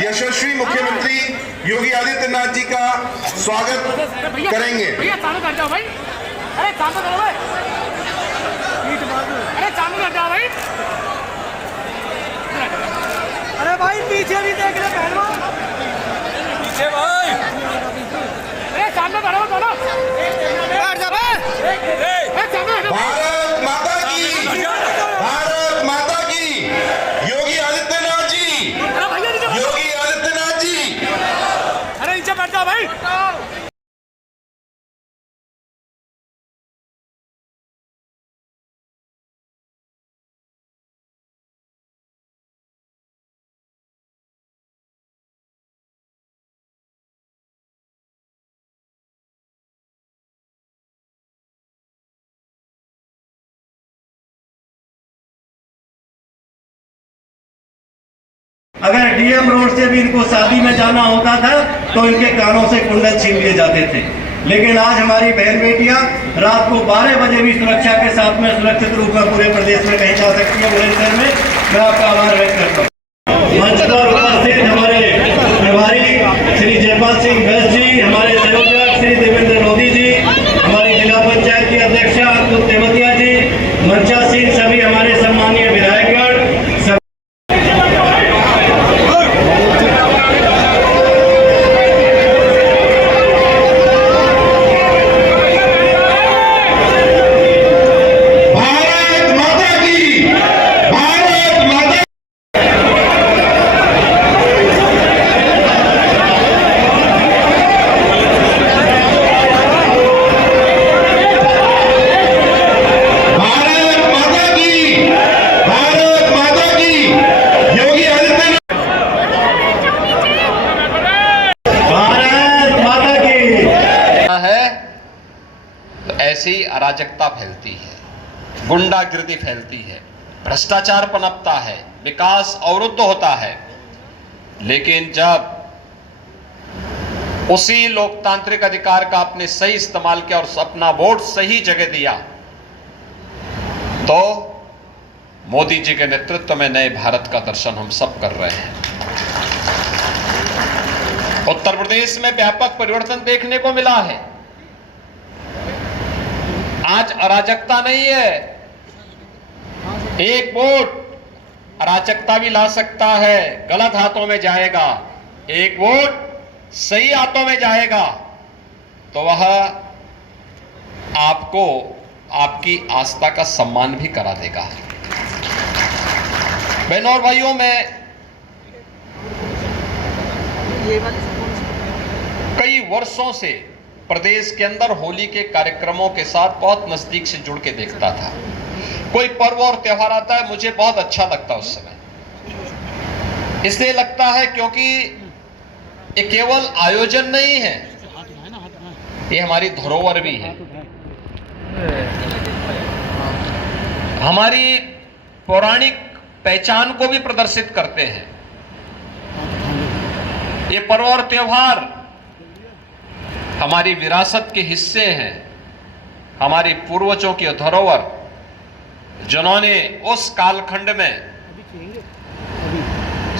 यशस्वी मुख्यमंत्री योगी आदित्यनाथ जी का स्वागत करेंगे। भैया चालू कर जाओ भाई, अरे चालू करो भाई, अरे चालू कर जाओ भाई, अरे भाई पीछे भी देख ले पहलवान, पीछे भाई, अरे चालू करो दोनों, भारत माता की, भारत माता की, योगी आदित्यनाथ जी, योगी आदित्यनाथ जी, अरे नीचे बैठ जाओ भाई। अगर डीएम रोड से भी इनको शादी में जाना होता था तो इनके कानों से कुंडल छीन लिए जाते थे, लेकिन आज हमारी बहन बेटियां रात को 12 बजे भी सुरक्षा के साथ में सुरक्षित रूप में पूरे प्रदेश में कहीं जा सकती है। बुलंदशहर में मैं आपका आभार व्यक्त करता हूँ। मंच पर उपस्थित हमारे प्रभारी श्री जयपाल सिंह बैस जी, हमारे संयोजक श्री देवेंद्र लोधी जी, हमारी जिला पंचायत की अध्यक्षा तेवतिया जी, मंचा सिंह, सभी हमारे सम्मानीय विधायकगण, ऐसी अराजकता फैलती है, गुंडागिर्दी फैलती है, भ्रष्टाचार पनपता है, विकास अवरुद्ध होता है। लेकिन जब उसी लोकतांत्रिक अधिकार का आपने सही इस्तेमाल किया और अपना वोट सही जगह दिया, तो मोदी जी के नेतृत्व में नए भारत का दर्शन हम सब कर रहे हैं। उत्तर प्रदेश में व्यापक परिवर्तन देखने को मिला है। आज अराजकता नहीं है, एक वोट अराजकता भी ला सकता है, गलत हाथों में जाएगा, एक वोट सही हाथों में जाएगा तो वह आपको आपकी आस्था का सम्मान भी करा देगा। बहनों और भाइयों, मैं कई वर्षों से प्रदेश के अंदर होली के कार्यक्रमों के साथ बहुत नजदीक से जुड़ के देखता था। कोई पर्व और त्योहार आता है, मुझे बहुत अच्छा लगता है उस समय। इसलिए लगता है क्योंकि ये केवल आयोजन नहीं है, ये हमारी धरोहर भी है, हमारी पौराणिक पहचान को भी प्रदर्शित करते हैं। ये पर्व और त्योहार हमारी विरासत के हिस्से हैं, हमारी पूर्वजों की धरोहर, जिन्होंने उस कालखंड में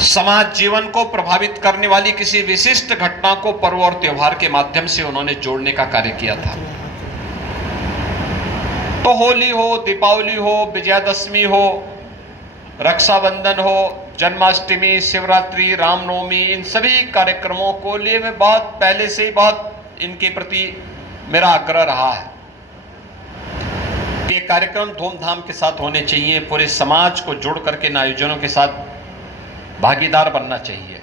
समाज जीवन को प्रभावित करने वाली किसी विशिष्ट घटना को पर्व और त्योहार के माध्यम से उन्होंने जोड़ने का कार्य किया था। तो होली हो, दीपावली हो, विजयादशमी हो, रक्षाबंधन हो, जन्माष्टमी, शिवरात्रि, रामनवमी, इन सभी कार्यक्रमों को लिए मैं बहुत पहले से ही बहुत इनके प्रति मेरा आग्रह रहा है कि ये कार्यक्रम धूमधाम के साथ होने चाहिए, पूरे समाज को जोड़ करके इन आयोजनों के साथ भागीदार बनना चाहिए।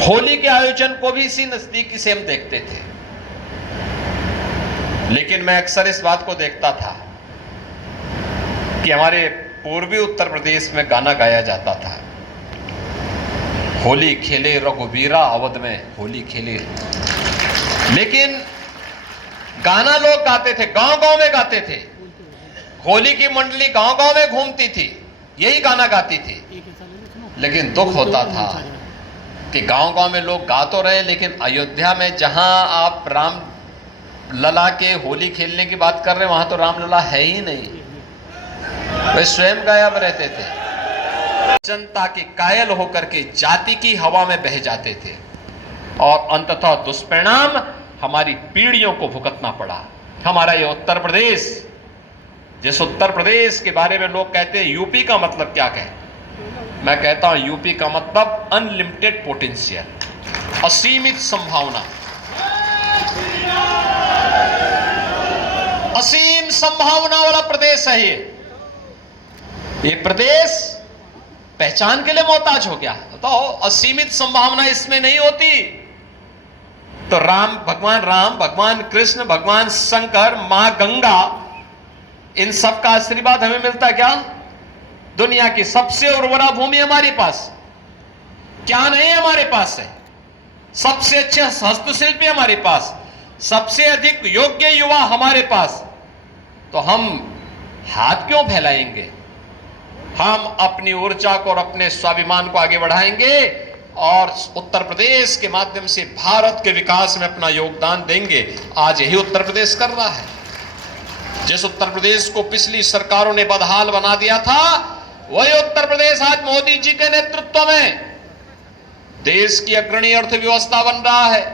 होली के आयोजन को भी इसी नजदीकी से हम देखते थे, लेकिन मैं अक्सर इस बात को देखता था कि हमारे पूर्वी उत्तर प्रदेश में गाना गाया जाता था, होली खेले रघुवीरा अवध में होली खेले। लेकिन गाना लोग गाते थे, गांव-गांव में गाते थे, होली की मंडली गांव-गांव में घूमती थी, यही गाना गाती थी। लेकिन दुख होता था कि गांव-गांव में लोग गा तो रहे, लेकिन अयोध्या में जहां आप राम लला के होली खेलने की बात कर रहे हैं, वहां तो राम लला है ही नहीं, वे स्वयं गायब रहते थे। जनता के कायल होकर के जाति की हवा में बह जाते थे और अंततः दुष्परिणाम हमारी पीढ़ियों को भुगतना पड़ा। हमारा ये उत्तर प्रदेश, जिस उत्तर प्रदेश के बारे में लोग कहते हैं यूपी का मतलब क्या कहें, मैं कहता हूं यूपी का मतलब अनलिमिटेड पोटेंशियल, असीमित संभावना, असीम संभावना वाला प्रदेश है ये प्रदेश पहचान के लिए मोहताज हो गया। तो असीमित संभावना इसमें नहीं होती तो भगवान राम, भगवान कृष्ण, भगवान शंकर, मां गंगा, इन सब का आशीर्वाद हमें मिलता क्या? दुनिया की सबसे उर्वरा भूमि हमारे पास क्या नहीं हमारे पास है, सबसे अच्छे हस्तशिल्पी हमारे पास, सबसे अधिक योग्य युवा हमारे पास, तो हम हाथ क्यों फैलाएंगे? हम अपनी ऊर्जा को और अपने स्वाभिमान को आगे बढ़ाएंगे और उत्तर प्रदेश के माध्यम से भारत के विकास में अपना योगदान देंगे। आज यही उत्तर प्रदेश कर रहा है। जिस उत्तर प्रदेश को पिछली सरकारों ने बदहाल बना दिया था, वही उत्तर प्रदेश आज मोदी जी के नेतृत्व में देश की अग्रणी अर्थव्यवस्था बन रहा है।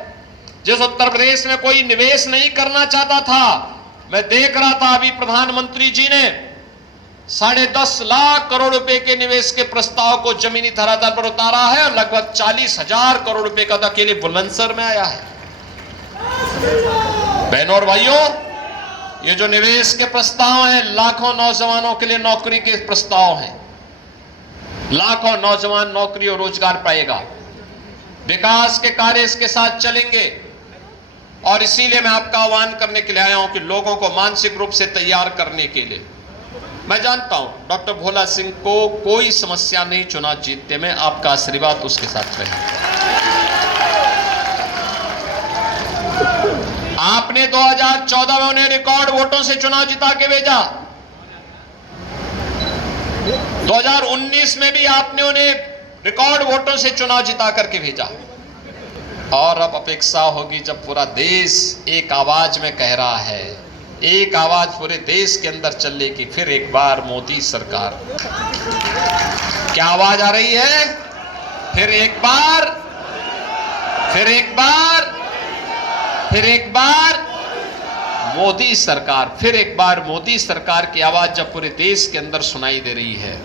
जिस उत्तर प्रदेश में कोई निवेश नहीं करना चाहता था, मैं देख रहा था अभी प्रधानमंत्री जी ने 10.5 लाख करोड़ रुपए के निवेश के प्रस्ताव को जमीनी धरातल पर उतारा है और लगभग 40,000 करोड़ रुपए का तो अकेले बुलंदशहर में आया है। बहनों और भाइयों, ये जो निवेश के प्रस्ताव हैं, लाखों नौजवानों के लिए नौकरी के प्रस्ताव हैं। लाखों नौजवान नौकरी और रोजगार पाएगा। विकास के कार्य इसके साथ चलेंगे और इसीलिए मैं आपका आह्वान करने के लिए आया हूं कि लोगों को मानसिक रूप से तैयार करने के लिए। मैं जानता हूं डॉक्टर भोला सिंह को कोई समस्या नहीं चुनाव जीतने में, आपका आशीर्वाद उसके साथ रहे। आपने 2014 में उन्हें रिकॉर्ड वोटों से चुनाव जिता के भेजा। 2019 में भी आपने उन्हें रिकॉर्ड वोटों से चुनाव जिता करके भेजा और अब अपेक्षा होगी जब पूरा देश एक आवाज में कह रहा है, एक आवाज पूरे देश के अंदर चलेगी, फिर एक बार मोदी सरकार। क्या आवाज आ रही है? फिर एक बार, फिर एक बार, फिर एक बार मोदी सरकार, फिर एक बार मोदी सरकार की आवाज जब पूरे देश के अंदर सुनाई दे रही है,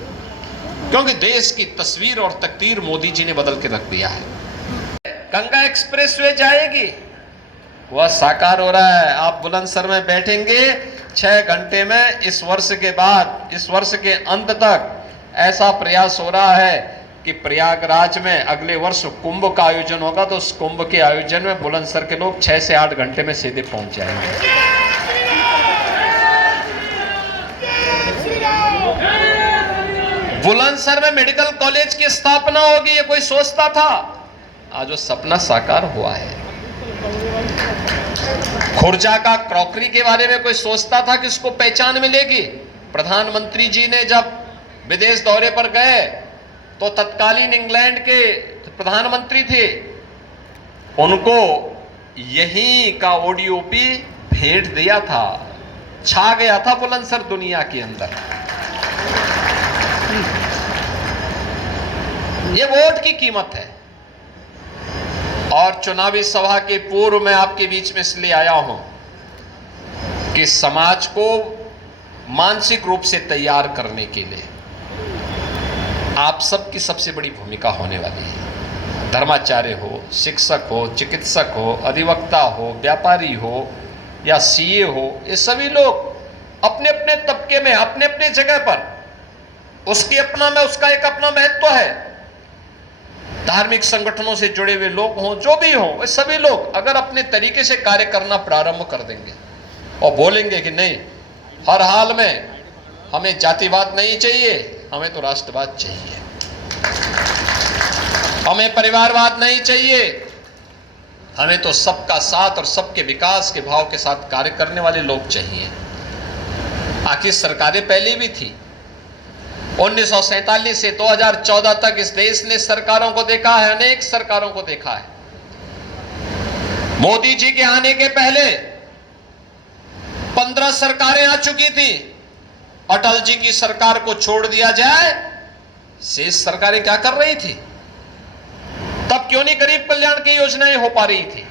क्योंकि देश की तस्वीर और तकदीर मोदी जी ने बदल के रख दिया है। गंगा एक्सप्रेसवे जाएगी, वह साकार हो रहा है। आप बुलंदशहर में बैठेंगे 6 घंटे में। इस वर्ष के बाद, इस वर्ष के अंत तक ऐसा प्रयास हो रहा है कि प्रयागराज में अगले वर्ष कुंभ का आयोजन होगा, तो उस कुंभ के आयोजन में बुलंदशहर के लोग 6 से 8 घंटे में सीधे पहुंच जाएंगे। बुलंदशहर में मेडिकल कॉलेज की स्थापना होगी, ये कोई सोचता था? आज वो सपना साकार हुआ है। खुर्जा का क्रॉकरी के बारे में कोई सोचता था कि इसको पहचान मिलेगी? प्रधानमंत्री जी ने जब विदेश दौरे पर गए तो तत्कालीन इंग्लैंड के प्रधानमंत्री थे, उनको यहीं का ओडीओपी भेंट दिया था। छा गया था बुलंदशहर दुनिया के अंदर। ये वोट की कीमत है। और चुनावी सभा के पूर्व में आपके बीच में इसलिए आया हूं कि समाज को मानसिक रूप से तैयार करने के लिए आप सबकी सबसे बड़ी भूमिका होने वाली है। धर्माचार्य हो, शिक्षक हो, चिकित्सक हो, अधिवक्ता हो, व्यापारी हो या सीए हो, ये सभी लोग अपने अपने तबके में, अपने अपने जगह पर उसका एक अपना महत्व है। धार्मिक संगठनों से जुड़े हुए लोग हों, जो भी हों, वे सभी लोग अगर अपने तरीके से कार्य करना प्रारंभ कर देंगे और बोलेंगे कि नहीं, हर हाल में हमें जातिवाद नहीं चाहिए, हमें तो राष्ट्रवाद चाहिए, हमें परिवारवाद नहीं चाहिए, हमें तो सबका साथ और सबके विकास के भाव के साथ कार्य करने वाले लोग चाहिए। आखिर सरकारें पहले भी थी। 1947 से 2014 तक इस देश ने सरकारों को देखा है, अनेक सरकारों को देखा है। मोदी जी के आने के पहले 15 सरकारें आ चुकी थी। अटल जी की सरकार को छोड़ दिया जाए, शेष सरकारें क्या कर रही थी? तब क्यों नहीं गरीब कल्याण की योजनाएं हो पा रही थी?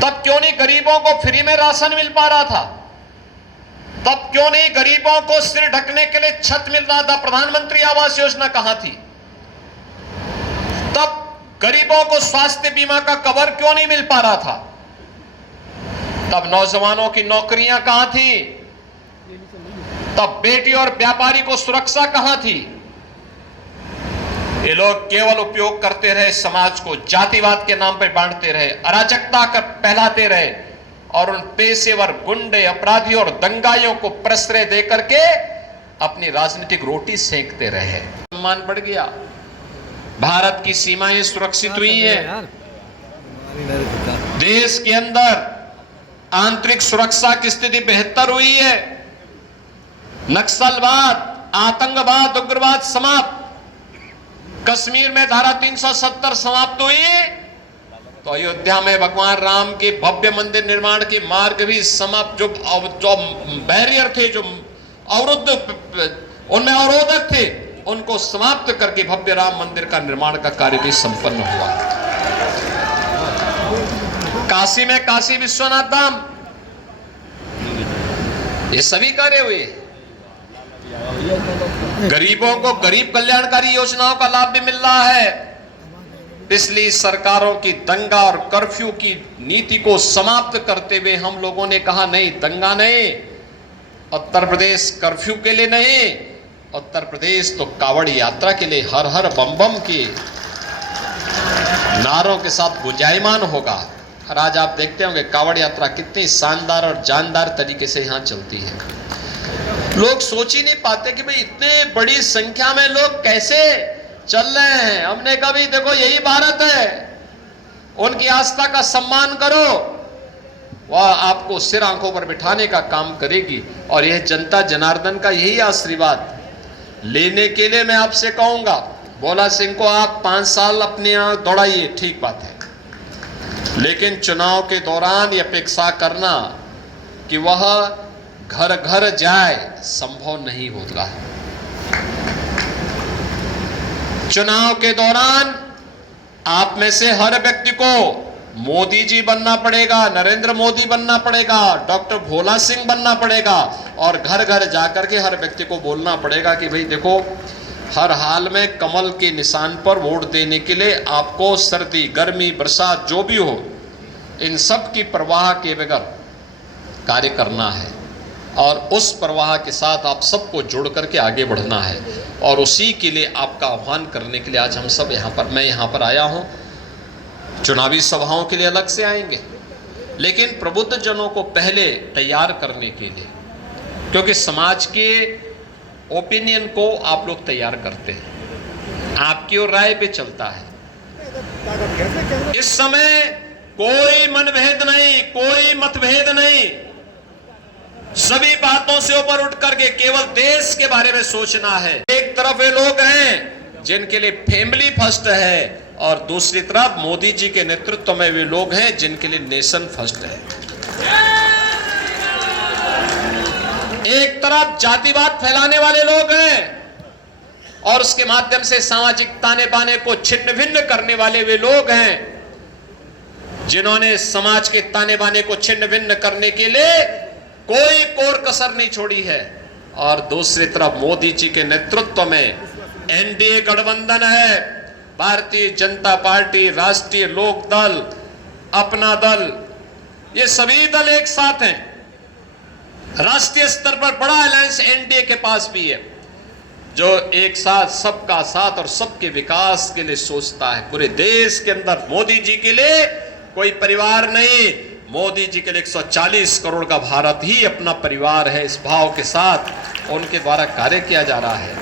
तब क्यों नहीं गरीबों को फ्री में राशन मिल पा रहा था? तब क्यों नहीं गरीबों को सिर ढकने के लिए छत मिल रहा था? प्रधानमंत्री आवास योजना कहां थी? तब गरीबों को स्वास्थ्य बीमा का कवर क्यों नहीं मिल पा रहा था? तब नौजवानों की नौकरियां कहां थी? तब बेटी और व्यापारी को सुरक्षा कहां थी? ये लोग केवल उपयोग करते रहे, समाज को जातिवाद के नाम पर बांटते रहे, अराजकता कर फैलाते रहे और उन पेशेवर गुंडे, अपराधियों और दंगाइयों को प्रश्रय देकर के अपनी राजनीतिक रोटी सेंकते रहे। सम्मान बढ़ गया, भारत की सीमाएं सुरक्षित हुई है, देश के अंदर आंतरिक सुरक्षा की स्थिति बेहतर हुई है, नक्सलवाद, आतंकवाद, उग्रवाद समाप्त, कश्मीर में धारा 370 समाप्त हुई, तो अयोध्या में भगवान राम के भव्य मंदिर निर्माण के मार्ग भी समाप्त, जो बैरियर थे, जो अवरुद्ध, उनमें अवरोधक थे, उनको समाप्त करके भव्य राम मंदिर का निर्माण का कार्य भी संपन्न हुआ। काशी में काशी विश्वनाथ धाम, ये सभी कार्य हुए। गरीबों को गरीब कल्याणकारी योजनाओं का लाभ भी मिल रहा है। पिछली सरकारों की दंगा और कर्फ्यू की नीति को समाप्त करते हुए हम लोगों ने कहा नहीं, दंगा नहीं, उत्तर प्रदेश कर्फ्यू के लिए नहीं, उत्तर प्रदेश तो कावड़ यात्रा के लिए हर हर बम बम के नारों के साथ गुंजायमान होगा। और आज आप देखते होंगे कावड़ यात्रा कितनी शानदार और जानदार तरीके से यहां चलती है। लोग सोच ही नहीं पाते कि भाई इतने बड़ी संख्या में लोग कैसे चल रहे हैं। हमने कहा भाई देखो यही भारत है, उनकी आस्था का सम्मान करो, वह आपको सिर आंखों पर बिठाने का काम करेगी। और यह जनता जनार्दन का यही आशीर्वाद लेने के लिए मैं आपसे कहूंगा, भोला सिंह को आप 5 साल अपने यहां दौड़ाइए, ठीक बात है, लेकिन चुनाव के दौरान यह अपेक्षा करना कि वह घर घर जाए, संभव नहीं होगा। चुनाव के दौरान आप में से हर व्यक्ति को मोदी जी बनना पड़ेगा, नरेंद्र मोदी बनना पड़ेगा, डॉक्टर भोला सिंह बनना पड़ेगा और घर घर जाकर के हर व्यक्ति को बोलना पड़ेगा कि भाई देखो, हर हाल में कमल के निशान पर वोट देने के लिए आपको सर्दी, गर्मी, बरसात जो भी हो, इन सब की परवाह के बगैर कार्य करना है और उस प्रवाह के साथ आप सबको जोड़ करके आगे बढ़ना है। और उसी के लिए आपका आह्वान करने के लिए आज हम सब मैं यहाँ पर आया हूँ। चुनावी सभाओं के लिए अलग से आएंगे, लेकिन प्रबुद्ध जनों को पहले तैयार करने के लिए, क्योंकि समाज के ओपिनियन को आप लोग तैयार करते हैं, आपकी और राय पे चलता है। इस समय कोई मनभेद नहीं, कोई मतभेद नहीं, सभी बातों से ऊपर उठ करके केवल देश के बारे में सोचना है। एक तरफ वे लोग हैं जिनके लिए फैमिली फर्स्ट है और दूसरी तरफ मोदी जी के नेतृत्व में वे लोग हैं जिनके लिए नेशन फर्स्ट है। एक तरफ जातिवाद फैलाने वाले लोग हैं और उसके माध्यम से सामाजिक ताने बाने को छिन्न भिन्न करने वाले वे लोग हैं जिन्होंने समाज के ताने बाने को छिन्न भिन्न करने के लिए कोई कोर कसर नहीं छोड़ी है। और दूसरी तरफ मोदी जी के नेतृत्व में एनडीए गठबंधन है, भारतीय जनता पार्टी, राष्ट्रीय लोक दल, अपना दल, ये सभी दल एक साथ हैं। राष्ट्रीय स्तर पर बड़ा अलायंस एनडीए के पास भी है जो एक साथ सबका साथ और सबके विकास के लिए सोचता है। पूरे देश के अंदर मोदी जी के लिए कोई परिवार नहीं, मोदी जी के लिए 140 करोड़ का भारत ही अपना परिवार है। इस भाव के साथ उनके द्वारा कार्य किया जा रहा है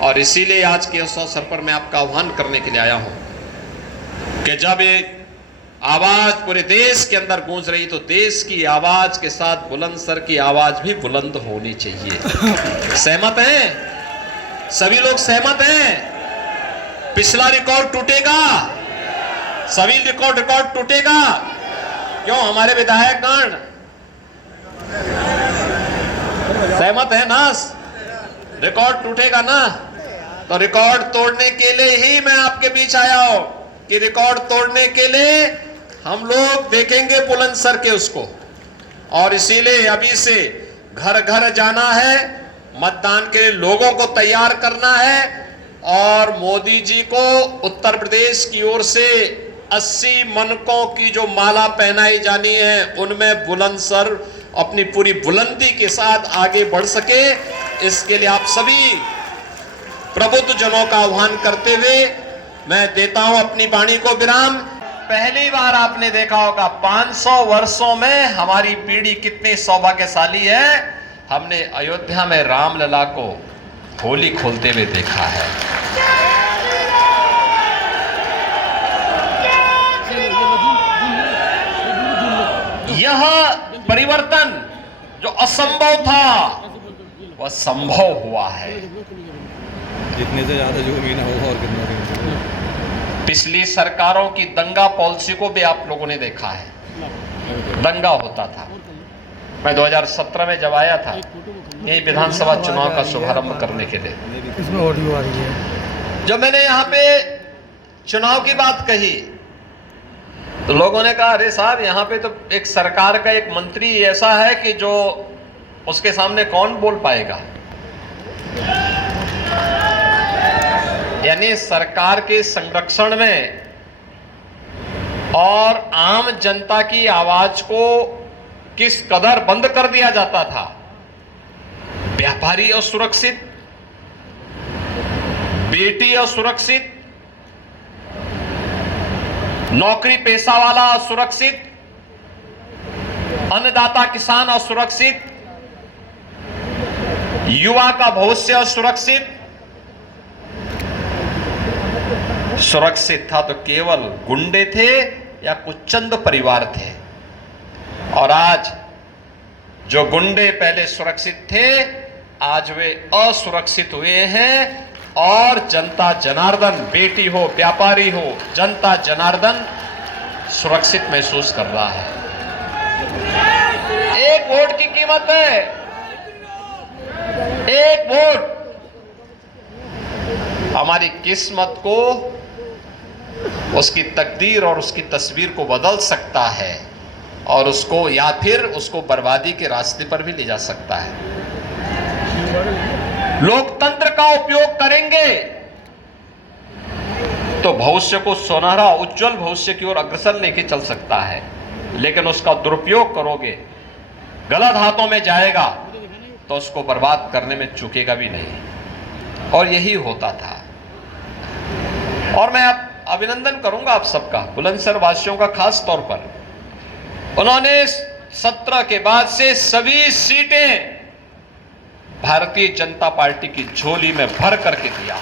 और इसीलिए आज के इस अवसर पर मैं आपका आह्वान करने के लिए आया हूं कि जब ये आवाज पूरे देश के अंदर गूंज रही तो देश की आवाज के साथ बुलंदशहर की आवाज भी बुलंद होनी चाहिए। सहमत हैं? सभी लोग सहमत हैं? पिछला रिकॉर्ड टूटेगा, सभी रिकॉर्ड टूटेगा। क्यों? हमारे विधायकगण सहमत है ना? रिकॉर्ड टूटेगा ना, तो रिकॉर्ड तोड़ने के लिए ही मैं आपके बीच आया हूं कि रिकॉर्ड तोड़ने के लिए हम लोग देखेंगे बुलंदशहर के उसको। और इसीलिए अभी से घर घर जाना है, मतदान के लिए लोगों को तैयार करना है और मोदी जी को उत्तर प्रदेश की ओर से 80 मनकों की जो माला पहनाई जानी है उनमें बुलंदशहर अपनी पूरी बुलंदी के साथ आगे बढ़ सके, इसके लिए आप सभी प्रबुद्ध जनों का आह्वान करते हुए मैं देता हूं अपनी वाणी को विराम। पहली बार आपने देखा होगा 500 वर्षों में हमारी पीढ़ी कितनी सौभाग्यशाली है, हमने अयोध्या में रामलला को होली खोलते हुए देखा है। यह परिवर्तन जो असंभव था वह संभव हुआ है। जितने से ज्यादा जो भी ना हो और कितना पिछली सरकारों की दंगा पॉलिसी को भी आप लोगों ने देखा है, दंगा होता था। मैं 2017 में जब आया था यही विधानसभा चुनाव का शुभारंभ करने के लिए, इसमें ऑडियो आ रही है। जब मैंने यहाँ पे चुनाव की बात कही तो लोगों ने कहा अरे साहब यहाँ पे तो एक सरकार का एक मंत्री ऐसा है कि जो उसके सामने कौन बोल पाएगा। यानी सरकार के संरक्षण में और आम जनता की आवाज को किस कदर बंद कर दिया जाता था। व्यापारी असुरक्षित, बेटी असुरक्षित, नौकरी पेशा वाला असुरक्षित, अन्नदाता किसान असुरक्षित, युवा का भविष्य असुरक्षित। सुरक्षित था तो केवल गुंडे थे या कुछ चंद परिवार थे, और आज जो गुंडे पहले सुरक्षित थे आज वे असुरक्षित हुए हैं और जनता जनार्दन, बेटी हो व्यापारी हो, जनता जनार्दन सुरक्षित महसूस कर रहा है। एक वोट की कीमत है, एक वोट हमारी किस्मत को, उसकी तकदीर और उसकी तस्वीर को बदल सकता है और उसको या फिर उसको बर्बादी के रास्ते पर भी ले जा सकता है। लोकतंत्र का उपयोग करेंगे तो भविष्य को सुनहरा उज्जवल भविष्य की ओर अग्रसर लेके चल सकता है, लेकिन उसका दुरुपयोग करोगे, गलत हाथों में जाएगा तो उसको बर्बाद करने में चूकेगा भी नहीं। और यही होता था। और मैं अब अभिनंदन करूंगा आप सबका, बुलंदशहर वासियों का खास तौर पर। उन्होंने 17 के बाद से सभी सीटें भारतीय जनता पार्टी की झोली में भर करके दिया।